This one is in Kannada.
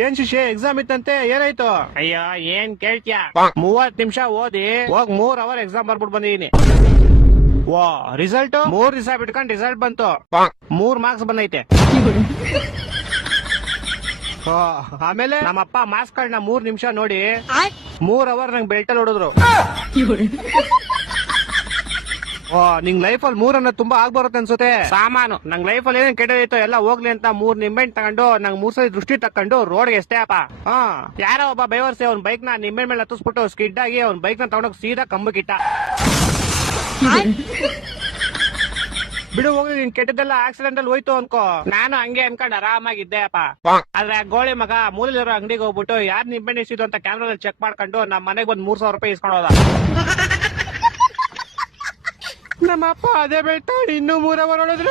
ಏನ್ ಶಿಷ್ಯ ಎಕ್ಸಾಮ್ ಇತ್ತಂತೆ ಏನಾಯ್ತು? ಅಯ್ಯೋ ಏನ್ ಕೇಳ್ತೀಯ, 30 ನಿಮಿಷ ಓದಿ ಹೋಗ್ 3 ಅವರ್ ಎಕ್ಸಾಮ್ ಬರ್ಬಿಟ್ಟು ಬಂದಿದೀನಿ. ವಾ ರಿಸಲ್ಟ್ 3 ದಿವಸ ಬಿಟ್ಕೊಂಡ್ ರಿಸಲ್ಟ್ ಬಂತು, 3 ಮಾರ್ಕ್ಸ್ ಬಂದೈತೆ. ಆಮೇಲೆ ನಮ್ಮಪ್ಪ ಮಾರ್ಕ್ಸ್ ಗಳನ್ನ 3 ನಿಮಿಷ ನೋಡಿ 3 ಅವರ್ ನಂಗೆ ಬೆಲ್ಟಲ್ಲಿ ಹೊಡೆದ್ರು. ನಿಂಗ್ ಲೈಫ್ ಅಲ್ಲಿ 3 ಅನ್ನೋದು ತುಂಬಾ ಆಗ್ಬರುತ್ತೆ ಅನ್ಸುತ್ತೆ. ಸಾಮಾನು ನಂಗ್ ಲೈಫ್ ಅಲ್ಲಿ ಏನೇನ್ ಕೆಟ್ಟದೈತೋ ಎಲ್ಲ ಹೋಗ್ಲಿ ಅಂತ 3 ನಿಂಬೆಹಣ್ಣು ತಗೊಂಡು ನಂಗ್ 3 ಸಲ ದೃಷ್ಟಿ ತಕೊಂಡು ರೋಡ್ಗೆ ಎಷ್ಟೇ ಅಪ್ಪ. ಯಾರೋ ಒಬ್ಬ ಬೈವರ್ಸಿ ಅವ್ನ ಬೈಕ್ ನ ನಿಂಬೆಹಣ್ಣು ಮೇಲೆ ಹತ್ತಿಸ್ಬಿಟ್ಟು ಸ್ಕಿಡ್ ಆಗಿ ಅವ್ನ ಬೈಕ್ ನ ತಗೊಂಡೋಗಿ ಸೀದಾ ಕಂಬಕ್ಕಿಟ್ಟ. ಬಿಡು ಹೋಗಿ ನಿನ್ ಕೆಟ್ಟದೆಲ್ಲ ಆಕ್ಸಿಡೆಂಟ್ ಅಲ್ಲಿ ಹೋಯ್ತು ಅನ್ಕೋ. ನಾನು ಹಂಗೆ ಅನ್ಕೊಂಡ್ ಆರಾಮಾಗಿದ್ದೆ ಅಪ್ಪ. ಆದ್ರೆ ಗೋಳಿ ಮಗ ಮೂಲಲಿರೋ ಅಂಗಡಿಗೆ ಹೋಗ್ಬಿಟ್ಟು ಯಾರ್ ನಿಂಬೆಹಣ್ಣು ಇಸಿದು ಅಂತ ಕ್ಯಾಮ್ರಾದಲ್ಲಿ ಚೆಕ್ ಮಾಡ್ಕೊಂಡು ನಮ್ಮ ಮನೆಗೆ ಬಂದ್ 3,000 ರೂಪಾಯಿ ಇಸ್ಕೊಂಡು ಹೋದ. ನಮ್ಮಪ್ಪ ಅದೇ ಬೆಳ್ತಾವ್ ಇನ್ನೂ 3 ಅವರ್ ಹೊಡೆದ್ರು.